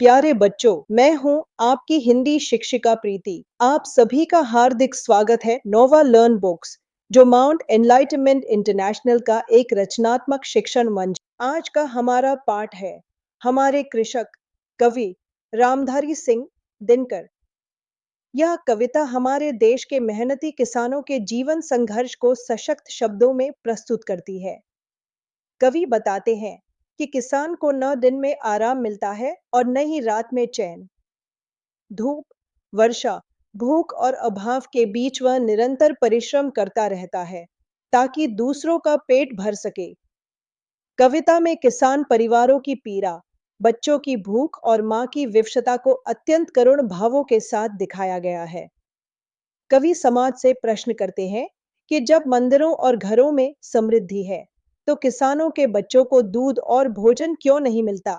प्यारे बच्चों, मैं हूं आपकी हिंदी शिक्षिका प्रीति। आप सभी का हार्दिक स्वागत है नोवा लर्न बुक्स, जो माउंट एनलाइटमेंट इंटरनेशनल का एक रचनात्मक शिक्षण मंच। आज का हमारा पाठ है हमारे कृषक कवि रामधारी सिंह दिनकर। यह कविता हमारे देश के मेहनती किसानों के जीवन संघर्ष को सशक्त शब्दों में प्रस्तुत करती है। कवि बताते हैं कि किसान को न दिन में आराम मिलता है और न ही रात में चैन। धूप, वर्षा, भूख और अभाव के बीच वह निरंतर परिश्रम करता रहता है ताकि दूसरों का पेट भर सके। कविता में किसान परिवारों की पीड़ा, बच्चों की भूख और मां की विवशता को अत्यंत करुण भावों के साथ दिखाया गया है। कवि समाज से प्रश्न करते हैं कि जब मंदिरों और घरों में समृद्धि है, तो किसानों के बच्चों को दूध और भोजन क्यों नहीं मिलता।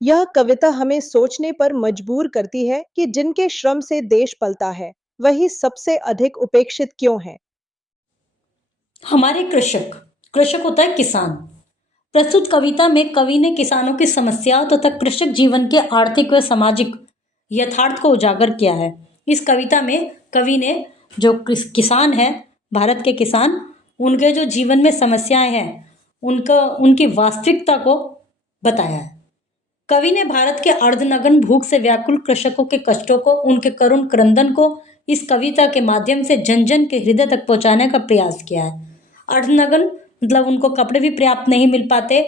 यह कविता हमें सोचने पर मजबूर करती है कि जिनके श्रम से देश पलता है, वही सबसे अधिक उपेक्षित क्यों है। हमारे कृषक कृषक होता है किसान। प्रस्तुत कविता में कवि ने किसानों की समस्याओं तथा कृषक जीवन के आर्थिक व सामाजिक यथार्थ को उजागर किया है। इस कविता में कवि ने जो किसान है, भारत के किसान, उनके जो जीवन में समस्याएं हैं, उनकी वास्तविकता को बताया है। कवि ने भारत के अर्धनग्न भूख से व्याकुल कृषकों के कष्टों को, उनके करुण क्रंदन को इस कविता के माध्यम से जन जन के हृदय तक पहुंचाने का प्रयास किया है। अर्धनग्न मतलब उनको कपड़े भी पर्याप्त नहीं मिल पाते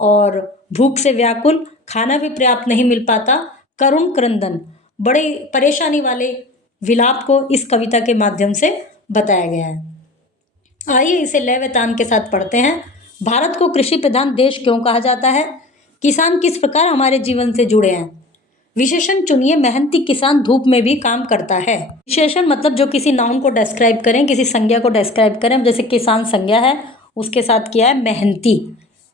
और भूख से व्याकुल, खाना भी पर्याप्त नहीं मिल पाता। करुण क्रंदन, बड़े परेशानी वाले विलाप को इस कविता के माध्यम से बताया गया है। आइए इसे लय व तान के साथ पढ़ते हैं। भारत को कृषि प्रधान देश क्यों कहा जाता है? किसान किस प्रकार हमारे जीवन से जुड़े हैं? विशेषण चुनिए। मेहनती किसान धूप में भी काम करता है। विशेषण मतलब जो किसी नाउन को डिस्क्राइब करें, किसी संज्ञा को डिस्क्राइब करें। जैसे किसान संज्ञा है, उसके साथ किया है मेहनती।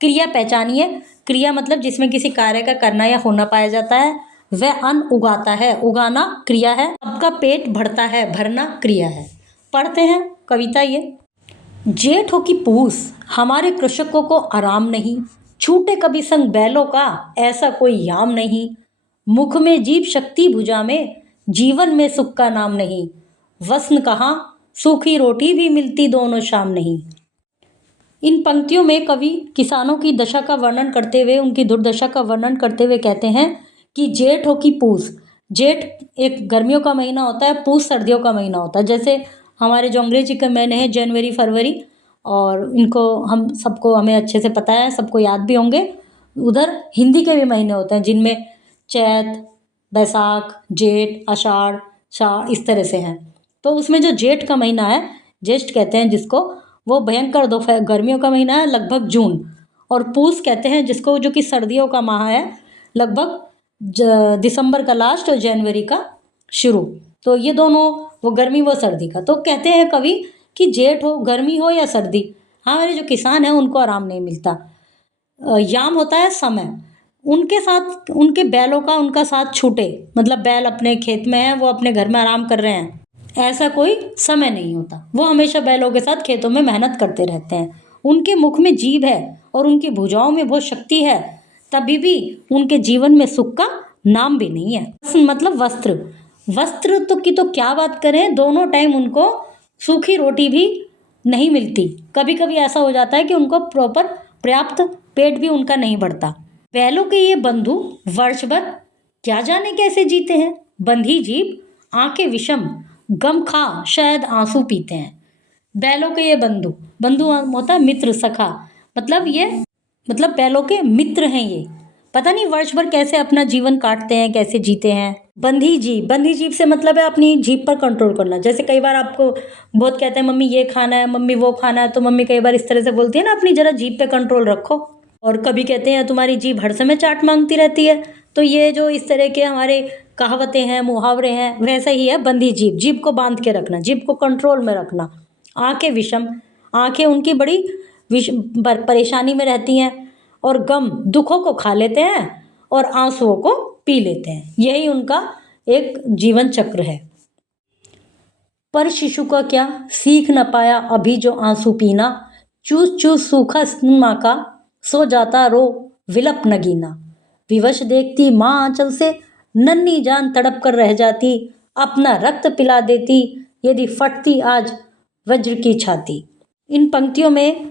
क्रिया पहचानिए। क्रिया मतलब जिसमें किसी कार्य का करना या होना पाया जाता है। वह अन्न उगाता है, उगाना क्रिया है। सबका पेट भरता है, भरना क्रिया है। पढ़ते हैं कविता। ये जेठ हो की पूस, हमारे कृषकों को आराम नहीं। छूटे कभी संग बैलों का, ऐसा कोई याम नहीं। मुख में जीभ, शक्ति भुजा में, जीवन में सुख का नाम नहीं। वसन कहाँ, सूखी रोटी भी मिलती दोनों शाम नहीं। इन पंक्तियों में कवि किसानों की दशा का वर्णन करते हुए, उनकी दुर्दशा का वर्णन करते हुए कहते हैं कि जेठ हो की पूस। जेठ एक गर्मियों का महीना होता है, पूस सर्दियों का महीना होता है। जैसे हमारे जो अंग्रेजी के महीने हैं जनवरी, फरवरी, और इनको हमें अच्छे से पता है, सबको याद भी होंगे। उधर हिंदी के भी महीने होते हैं जिनमें चैत, बैसाख, जेठ, आषाढ़, श्रावण इस तरह से हैं। तो उसमें जो जेठ का महीना है, ज्येष्ठ कहते हैं जिसको, वो भयंकर दोपहर गर्मियों का महीना है, लगभग जून। और पूस कहते हैं जिसको, जो कि सर्दियों का माह है, लगभग दिसंबर का लास्ट और जनवरी का शुरू। तो ये दोनों, वो गर्मी वो सर्दी का। तो कहते हैं कवि कि जेठ हो, गर्मी हो या सर्दी, हमारे जो किसान हैं उनको आराम नहीं मिलता। याम होता है समय। उनके साथ, उनके बैलों का उनका साथ छूटे, मतलब बैल अपने खेत में है, वो अपने घर में आराम कर रहे हैं, ऐसा कोई समय नहीं होता। वो हमेशा बैलों के साथ खेतों में मेहनत करते रहते हैं। उनके मुख में जीभ है और उनकी भुजाओं में बहुत शक्ति है, तभी भी उनके जीवन में सुख का नाम भी नहीं है। मतलब वस्त्र। वस्त्र तो की तो क्या बात करें, दोनों टाइम उनको सूखी रोटी भी नहीं मिलती। कभी कभी ऐसा हो जाता है कि उनको प्रॉपर पर्याप्त पेट भी उनका नहीं भरता। बैलों के ये बंधु वर्ष भर क्या जाने कैसे जीते हैं। बंधी जीभ, आंखें विषम, गम खा शायद आंसू पीते हैं। बैलों के ये बंधु, बंधु होता है मित्र, सखा, मतलब ये, मतलब बैलों के मित्र हैं ये। पता नहीं वर्ष भर कैसे अपना जीवन काटते हैं, कैसे जीते हैं। बंधी जीभ, बंधी जीभ से मतलब है अपनी जीभ पर कंट्रोल करना। जैसे कई बार आपको बहुत कहते हैं मम्मी ये खाना है, मम्मी वो खाना है, तो मम्मी कई बार इस तरह से बोलती है ना, अपनी जरा जीभ पे कंट्रोल रखो। और कभी कहते हैं तुम्हारी जीभ हर समय चाट मांगती रहती है। तो ये जो इस तरह के हमारे कहावतें हैं, मुहावरे हैं, वैसा ही है बंधी जीभ। जीभ को बांध के रखना, जीभ को कंट्रोल में रखना। आंखें विषम, आंखें उनकी बड़ी परेशानी में रहती हैं। और गम, दुखों को खा लेते हैं और आंसुओं को पी लेते हैं। यही उनका एक जीवन चक्र है। पर शिशु का क्या, सीख न पाया अभी जो आंसू पीना। चूस चूस सूखा स्तन माँ का, सो जाता रो विलप नगीना। विवश देखती माँ आंचल से नन्ही जान तड़प कर रह जाती, अपना रक्त पिला देती यदि फटती आज वज्र की छाती। इन पंक्तियों में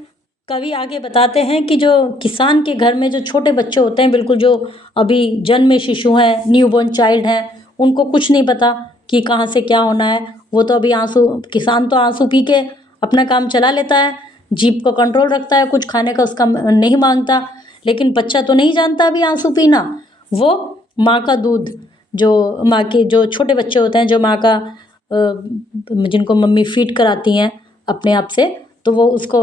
कवि आगे बताते हैं कि जो किसान के घर में जो छोटे बच्चे होते हैं, बिल्कुल जो अभी जन्मे शिशु हैं, न्यूबॉर्न चाइल्ड हैं, उनको कुछ नहीं पता कि कहाँ से क्या होना है। वो तो अभी किसान तो आंसू पी के अपना काम चला लेता है, जीभ को कंट्रोल रखता है, कुछ खाने का उसका नहीं मांगता। लेकिन बच्चा तो नहीं जानता अभी आंसू पीना। वो माँ का दूध, जो माँ के जो छोटे बच्चे होते हैं, जो माँ का जिनको मम्मी फीड कराती हैं अपने आप से, तो वो उसको,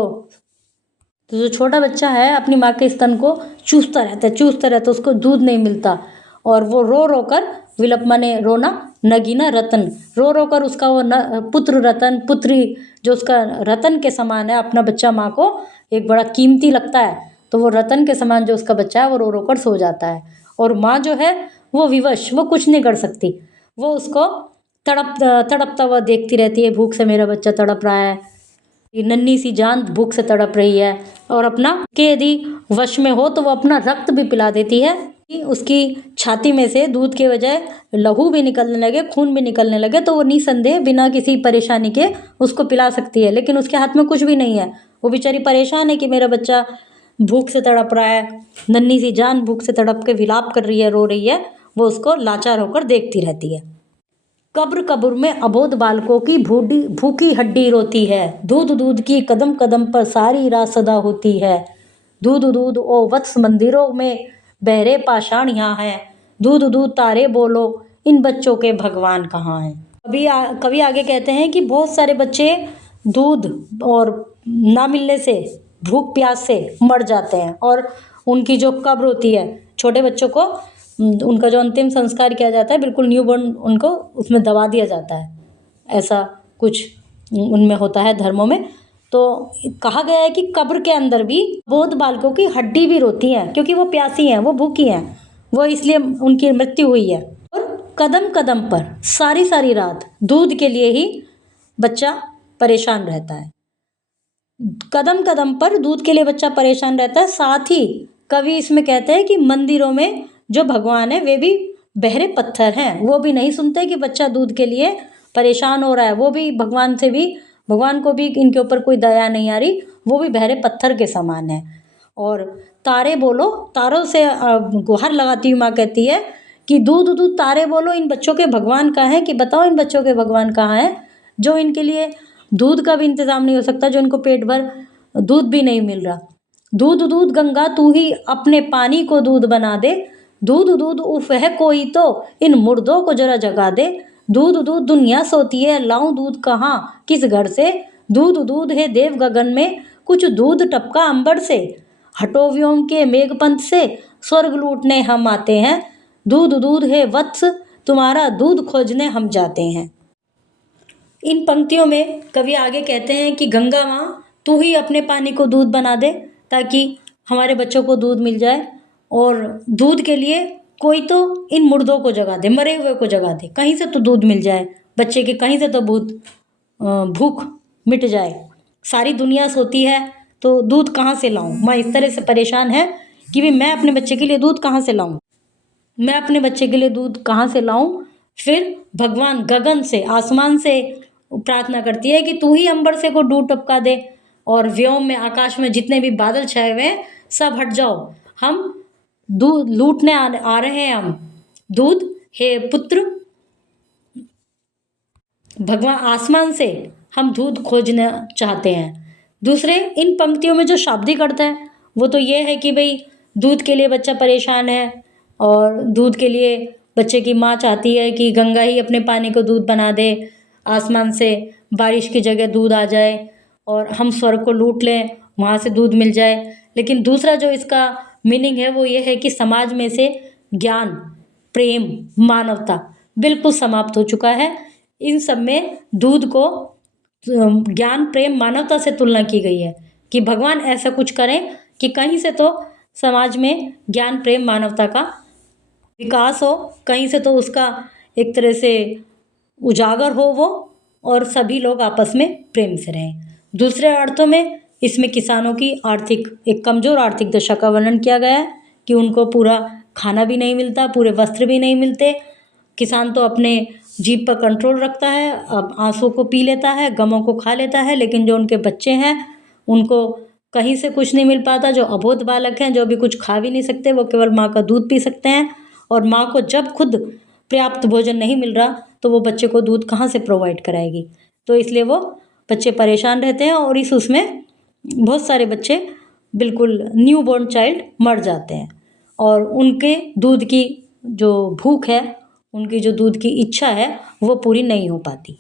तो जो छोटा बच्चा है अपनी माँ के स्तन को चूसता रहता है, उसको दूध नहीं मिलता और वो रो रो कर, विलप माने रोना, नगीना रतन, रो रो कर उसका वो पुत्र रतन, पुत्री जो उसका रतन के समान है, अपना बच्चा माँ को एक बड़ा कीमती लगता है, तो वो रतन के समान जो उसका बच्चा है वो रो रो कर सो जाता है। और माँ जो है वो विवश, वो कुछ नहीं कर सकती, वो उसको तड़पता हुआ देखती रहती है, भूख से मेरा बच्चा तड़प रहा है, ये नन्ही सी जान भूख से तड़प रही है। और अपना के यदि वश में हो तो वो अपना रक्त भी पिला देती है कि उसकी छाती में से दूध के बजाय लहू भी निकलने लगे, खून भी निकलने लगे, तो वो निसंदेह बिना किसी परेशानी के उसको पिला सकती है। लेकिन उसके हाथ में कुछ भी नहीं है, वो बेचारी परेशान है कि मेरा बच्चा भूख से तड़प रहा है, नन्ही सी जान भूख से तड़प के विलाप कर रही है, रो रही है, वो उसको लाचार होकर देखती रहती है। कब्र कब्र में अबोध बालकों की भूखी हड्डी रोती है, दूध दूध की कदम कदम पर सारी रात सदा होती है, दूध दूध ओ वत्स मंदिरों में बहरे पाषाण यहाँ हैं, दूध दूध तारे बोलो इन बच्चों के भगवान कहाँ हैं। कवि आगे कहते हैं कि बहुत सारे बच्चे दूध और ना मिलने से, भूख प्यास से मर जाते हैं और उनकी जो कब्र होती है, छोटे बच्चों को उनका जो अंतिम संस्कार किया जाता है, बिल्कुल न्यूबॉर्न उनको उसमें दबा दिया जाता है, ऐसा कुछ उनमें होता है धर्मों में। तो कहा गया है कि कब्र के अंदर भी बौद्ध बालकों की हड्डी भी रोती है, क्योंकि वो प्यासी हैं, वो भूखी हैं, वो इसलिए उनकी मृत्यु हुई है। और कदम कदम पर सारी सारी रात दूध के लिए ही बच्चा परेशान रहता है, कदम कदम पर दूध के लिए बच्चा परेशान रहता है। साथ ही कवि इसमें कहते हैं कि मंदिरों में जो भगवान है वे भी बहरे पत्थर हैं, वो भी नहीं सुनते कि बच्चा दूध के लिए परेशान हो रहा है, वो भी भगवान को भी इनके ऊपर कोई दया नहीं आ रही, वो भी बहरे पत्थर के समान है। और तारे बोलो, तारों से गुहार लगाती हुई माँ कहती है कि दूध दूध तारे बोलो इन बच्चों के भगवान कहाँ हैं, कि बताओ इन बच्चों के भगवान कहाँ हैं, जो इनके लिए दूध का भी इंतज़ाम नहीं हो सकता, जो इनको पेट भर दूध भी नहीं मिल रहा। दूध दूध गंगा तू ही अपने पानी को दूध बना दे, दूध दूध उफ है कोई तो इन मुर्दों को जरा जगा दे, दूध दूध दुनिया सोती है लाऊं दूध कहाँ किस घर से, दूध दूध है देव गगन में कुछ दूध टपका अंबर से, हटो व्योम के मेघपंथ से स्वर्ग लूटने हम आते हैं, दूध दूध है वत्स तुम्हारा दूध खोजने हम जाते हैं। इन पंक्तियों में कवि आगे कहते हैं कि गंगा माँ तू ही अपने पानी को दूध बना दे ताकि हमारे बच्चों को दूध मिल जाए, और दूध के लिए कोई तो इन मुर्दों को जगा दे, मरे हुए को जगा दे, कहीं से तो दूध मिल जाए बच्चे के, कहीं से तो भूख मिट जाए। सारी दुनिया सोती है तो दूध कहाँ से लाऊं, माँ इस तरह से परेशान है कि भाई मैं अपने बच्चे के लिए दूध कहाँ से लाऊं, मैं अपने बच्चे के लिए दूध कहाँ से लाऊं। फिर भगवान गगन से, आसमान से प्रार्थना करती है कि तू ही अंबर से को दूध टपका दे, और व्योम में, आकाश में जितने भी बादल छाए हुए हैं सब हट जाओ, हम दूध लूटने आ रहे हैं, हम दूध हे पुत्र, भगवान आसमान से हम दूध खोजना चाहते हैं। दूसरे इन पंक्तियों में जो शाब्दिक अर्थ है वो तो ये है कि भाई दूध के लिए बच्चा परेशान है, और दूध के लिए बच्चे की माँ चाहती है कि गंगा ही अपने पानी को दूध बना दे, आसमान से बारिश की जगह दूध आ जाए और हम स्वर्ग को लूट लें, वहाँ से दूध मिल जाए। लेकिन दूसरा जो इसका मीनिंग है वो ये है कि समाज में से ज्ञान, प्रेम, मानवता बिल्कुल समाप्त हो चुका है। इन सब में दूध को ज्ञान, प्रेम, मानवता से तुलना की गई है कि भगवान ऐसा कुछ करें कि कहीं से तो समाज में ज्ञान, प्रेम, मानवता का विकास हो, कहीं से तो उसका एक तरह से उजागर हो वो, और सभी लोग आपस में प्रेम से रहें। दूसरे अर्थों में इसमें किसानों की एक कमज़ोर आर्थिक दशा का वर्णन किया गया है कि उनको पूरा खाना भी नहीं मिलता, पूरे वस्त्र भी नहीं मिलते। किसान तो अपने जीभ पर कंट्रोल रखता है, अब आंसू को पी लेता है, गमों को खा लेता है, लेकिन जो उनके बच्चे हैं उनको कहीं से कुछ नहीं मिल पाता। जो अबोध बालक हैं, जो अभी कुछ खा भी नहीं सकते, वो केवल माँ का दूध पी सकते हैं। और माँ को जब खुद पर्याप्त भोजन नहीं मिल रहा तो वो बच्चे को दूध कहाँ से प्रोवाइड कराएगी। तो इसलिए वो बच्चे परेशान रहते हैं और इस उसमें बहुत सारे बच्चे बिल्कुल न्यू बॉर्न चाइल्ड मर जाते हैं और उनके दूध की जो भूख है, उनकी जो दूध की इच्छा है, वो पूरी नहीं हो पाती।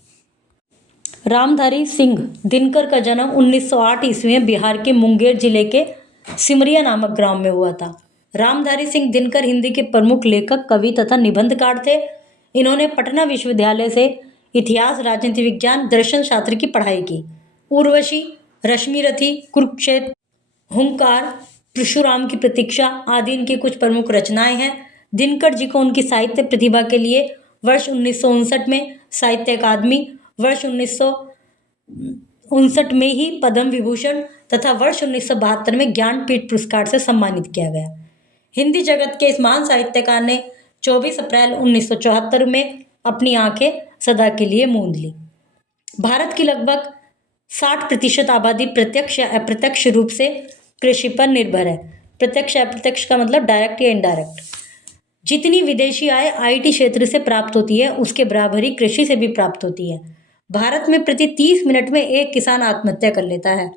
रामधारी सिंह दिनकर का जन्म 1908 ईस्वी में बिहार के मुंगेर जिले के सिमरिया नामक ग्राम में हुआ था। रामधारी सिंह दिनकर हिंदी के प्रमुख लेखक, कवि तथा निबंधकार थे। इन्होंने पटना विश्वविद्यालय से इतिहास, राजनीति विज्ञान, दर्शन शास्त्र की पढ़ाई की। उर्वशी, रश्मिरथी, कुरुक्षेत्र, हुंकार, परशुराम की प्रतीक्षा आदि इनकी कुछ प्रमुख रचनाएं हैं। दिनकर जी को उनकी साहित्य प्रतिभा के लिए वर्ष 1959 में साहित्य अकादमी, वर्ष 1959 में ही पद्म विभूषण तथा वर्ष 1972 में ज्ञानपीठ पुरस्कार से सम्मानित किया गया। हिंदी जगत के इस महान साहित्यकार ने 24 अप्रैल 1974 में अपनी आंखें सदा के लिए मूंद ली। भारत की लगभग 60% आबादी प्रत्यक्ष या अप्रत्यक्ष रूप से कृषि पर निर्भर है। प्रत्यक्ष या अप्रत्यक्ष का मतलब डायरेक्ट या इनडायरेक्ट। जितनी विदेशी आय आईटी क्षेत्र से प्राप्त होती है, उसके बराबर ही कृषि से भी प्राप्त होती है। भारत में प्रति 30 मिनट में एक किसान आत्महत्या कर लेता है।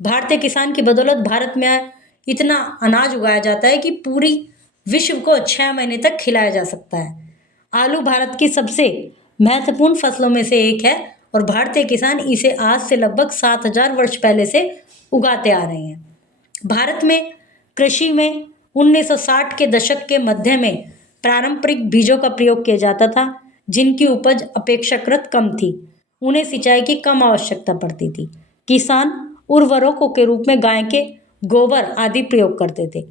भारतीय किसान की बदौलत भारत में इतना अनाज उगाया जाता है कि पूरी विश्व को 6 महीने तक खिलाया जा सकता है। आलू भारत की सबसे महत्वपूर्ण फसलों में से एक है और भारतीय किसान इसे आज से लगभग 7000 वर्ष पहले से उगाते आ रहे हैं। भारत में कृषि में 1960 के दशक के मध्य में पारंपरिक बीजों का प्रयोग किया जाता था, जिनकी उपज अपेक्षाकृत कम थी। उन्हें सिंचाई की कम आवश्यकता पड़ती थी। किसान उर्वरकों के रूप में गाय के गोबर आदि प्रयोग करते थे।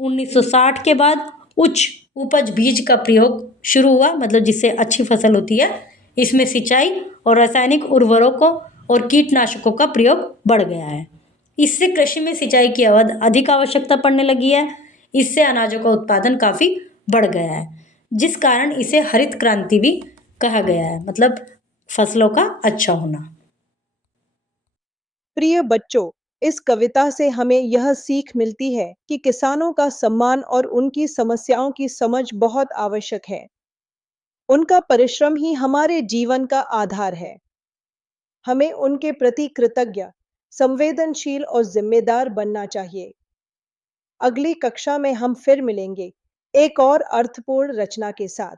1960 के बाद उच्च उपज बीज का प्रयोग शुरू हुआ, मतलब जिससे अच्छी फसल होती है। इसमें सिंचाई और रासायनिक उर्वरकों और कीटनाशकों का प्रयोग बढ़ गया है। इससे कृषि में सिंचाई की अधिक आवश्यकता पड़ने लगी है। इससे अनाजों का उत्पादन काफ़ी बढ़ गया है, जिस कारण इसे हरित क्रांति भी कहा गया है, मतलब फसलों का अच्छा होना। प्रिय बच्चों, इस कविता से हमें यह सीख मिलती है कि किसानों का सम्मान और उनकी समस्याओं की समझ बहुत आवश्यक है। उनका परिश्रम ही हमारे जीवन का आधार है। हमें उनके प्रति कृतज्ञ, संवेदनशील और जिम्मेदार बनना चाहिए। अगली कक्षा में हम फिर मिलेंगे एक और अर्थपूर्ण रचना के साथ।